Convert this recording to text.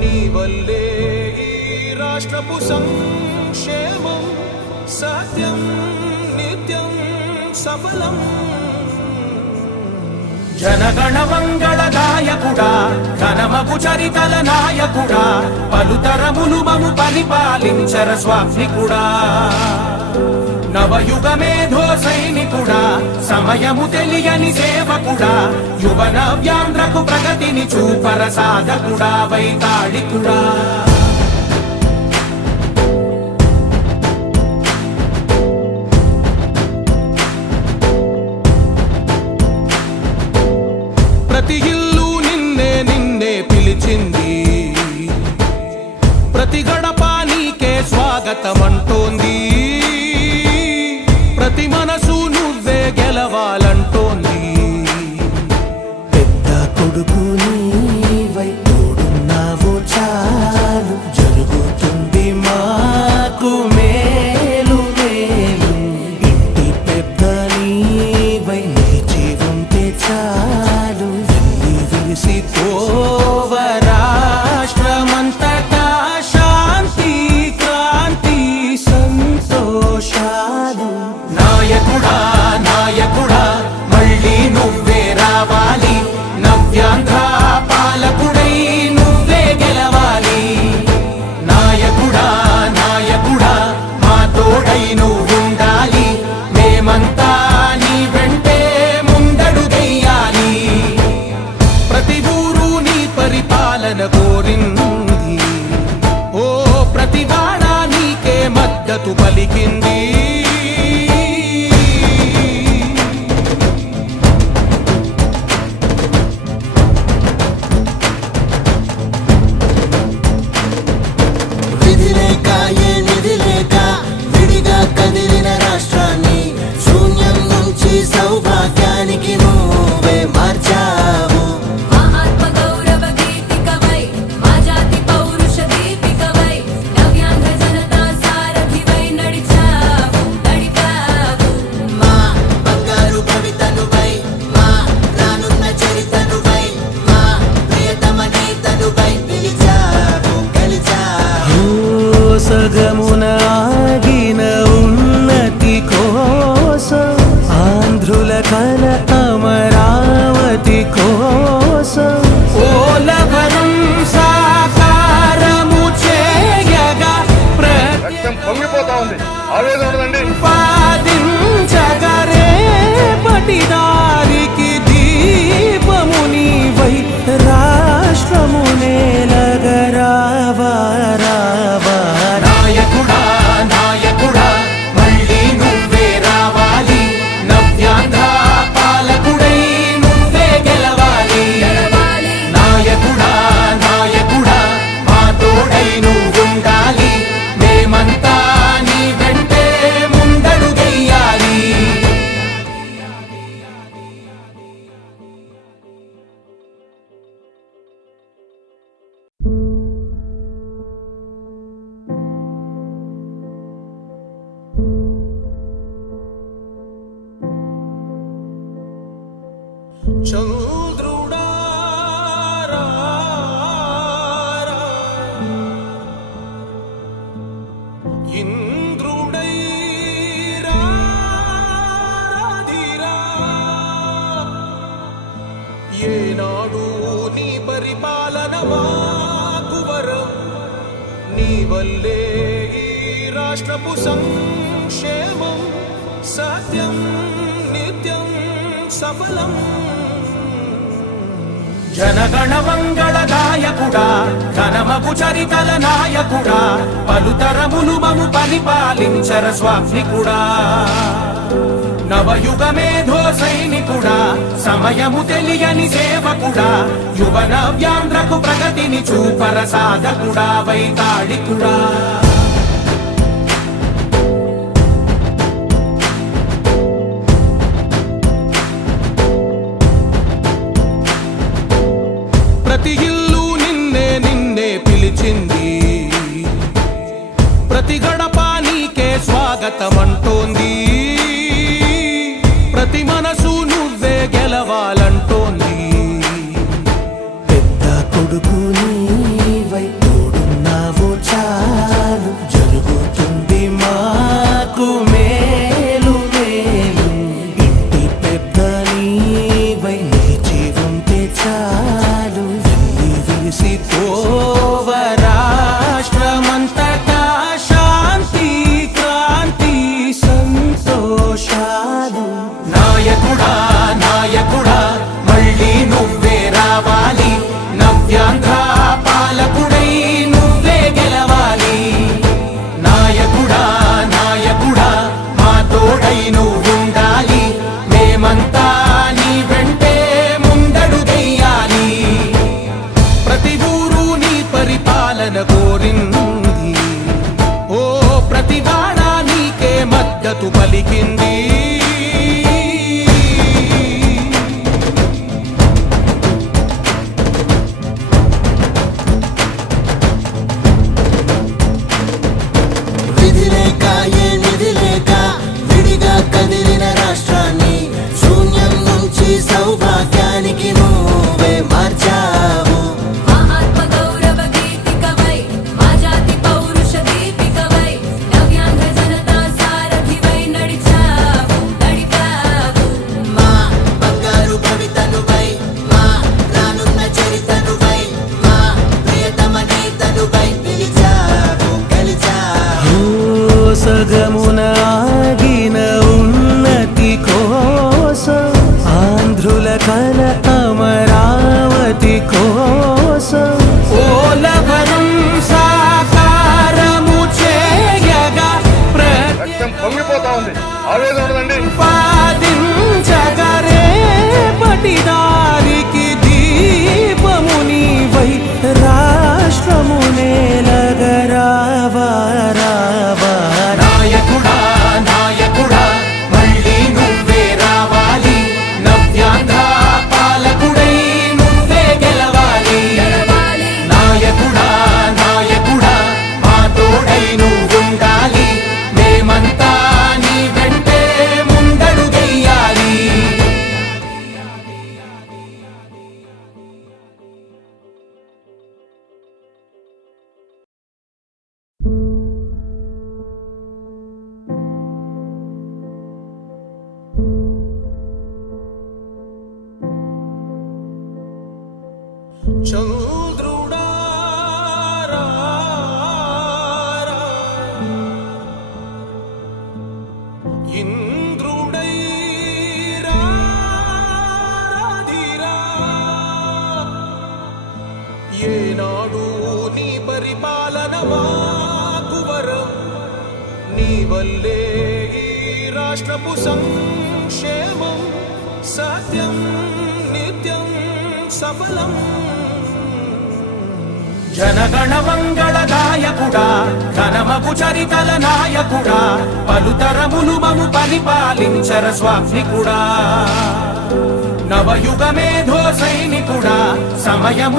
నీ వల్లే ఈ రాష్ట్రపు సంక్షేమం సత్యం నిత్యం సఫలం. జనగణ మంగళ గాయకుడా ఘనమగు చరితల నాయకుడా పలుతరములు మము పరిపాలించర స్వామికుడా. నవయుగ మేధో సైనికుడా సమయము తెలియని సేవకుడా యువన వ్యాంధ్రకు ప్రగతిని చూపర సాధకుడా వైతాళికుడా. ప్రతి ఇల్లు నిన్నే నిన్నే పిలిచింది, ప్రతి గడప నీకే స్వాగతమంటోంది, ప్రతి మనసు నువ్వే గెలవాలంటోంది. పెద్ద కొడుకు నీవై తోడున్నావు చాలు జరుగుతుంది మాకు మేలు మేలు. ఇంటి పెద్ద నీవై నిలిచి ఉంటే చాలు వెళ్ళి విరిసి పోవ రాష్ట్రమంతటా శాంతి క్రాంతి సంతోషాలు. నాయకుడా నాయకుడా మళ్ళీ నువ్వే రావాలి, నవ్యాంధ్ర పాలకుడై నువ్వే గెలవాలి. నాయకుడా నాయకుడా మా తోడై నువ్వుండాలి, మేమంతా నీ వెంటే ముందడుగెయ్యాలి. ప్రతి ఊరు నీ పరిపాలన కోరింది, ఓ ప్రతి వాడ నీకే మద్దతు పలికింది. విధి లేక ఏ నిధి లేక విడిగా కదిలిన రాష్ట్రాన్ని శూన్యం నుంచి సౌభాగ్యానికి నువ్వే మార్చావు. మా ఆత్మ గౌరవ గీతికవై మా జాతి పౌరుష దీపికవై నవ్యాంధ్ర జనతా సారథివై నడిచావు నడిపావు. మా బంగారు భవితనువై మా రానున్న చరితనువై మా ప్రియతమ నేతనువై పిలిచావు గెలిచావు. సగమున ఆగిన ఉన్నతి కోసం ఆంధ్రుల కల అమరావతి కోసం పోలవరం సాకారము చేయగా రక్తం పొంగిపోతా ఉంది, ఆవేదన ఉండదండి. ప్రతిపాదించగరే పటిదారికి దీపము నీవై రాష్ట్రము నేలగరావా రావా. నాయకుడా నాయకుడా మళ్ళీ నువ్వే రావాలి, నవ్యాంధ్ర పాలకుడై నువ్వే గెలవాలి. నాయకుడా నాయకుడా మా తోడై నువ్వుండాలి, మేమంతా నీ వెంటే ముందడుగెయ్యాలి. చంద్రుడా రా రా, ఇంద్రుడై రాధిరా. ఏనాడు నీ పరిపాలన మాకు వరం, నీ వల్లే ఈ రాష్ట్రపు సంక్షేమం సత్యం నిత్యం సఫలం. జనగణ మంగళ గాయకుడా ఘనమగు చరితల నాయకుడా పలుతరములు మము పరిపాలించర స్వామికుడా. నవయుగ మేధో సైనికుడా సమయము తెలియని సేవకుడా యువన వ్యాంధ్రకు ప్రగతిని చూపర సాధకుడా వైతాళికుడా. ప్రతి ఇల్లు నిన్నే నిన్నే పిలిచింది, ప్రతి గడప నీకే స్వాగతమంటోంది, ప్రతి మనసు నువ్వే గెలవాలంటోంది. పెద్ద కొడుకు నీవై మురిసిపోవ రాష్ట్రమంతటా శాంతి క్రాంతి సంతోషాలు. నాయకుడా నాయకుడా మళ్ళీ నువ్వే రావాలి, నవ్యాంధ్ర పాలకుడై నువ్వే గెలవాలి. నాయకుడా నాయకుడా మా తోడై నువ్వుండాలి, మేమంతా నీ వెంటే ముందడుగెయ్యాలి. ప్రతి ఊరు నీ పరిపాలన కోరింది, ఓ ప్రతివాడ నీకే మద్దతు పలికింది. విధి లేక ఏ నిధి లేక విడిగా కదిలిన రాష్ట్రాన్ని శూన్యం నుంచి సౌభాగ్యానికి నువ్వే మార్చావు. మా ఆత్మ గౌరవ గీతికవై మా జాతి పౌరుష దీపికవై నవ్యాంధ్ర జనతా సారథివై నడిచావు నడిపావు. మా బంగారు భవితనువై మా రానున్న చరితనువై మా ప్రియతమ నేతనువై పిలిచావు గెలిచావు. సగమున ఆగిన ఉన్నతి కోసం, ఆంధ్రుల కల అమరావతి కోసం, ఓలవరం సాకారము చేయగా రక్తం పొంగిపోతా ఉంది, ఆవేదన ఉండదండి. ప్రతిపాదించగరే పటిదారికి దీపము నీవై రాష్ట్రము నేలగరావా రావా. నాయకుడా నాయకుడా మళ్ళీ నువ్వే రావాలి, నవ్యాంధ్ర పాలకుడై నువ్వే గెలవాలి. నాయకుడా నాయకుడా మా తోడై నువ్వుండాలి, మేమంతా నీ వెంటే ముందడుగెయ్యాలి. చంద్రుడా రా రా, ఇంద్రుడై రాధిరా. ఏనాడు నీ పరిపాలన మాకు వరం, నీ వల్లే ఈ రాష్ట్రపు సంక్షేమం సత్యం నిత్యం సఫలం. జనగణ మంగళ గాయకుడా ఘనమగు చరితల నాయకుడా, పలుతరములు మము పరిపాలించర స్వామికుడా. నవయుగ మేధో సైనికుడా సమయము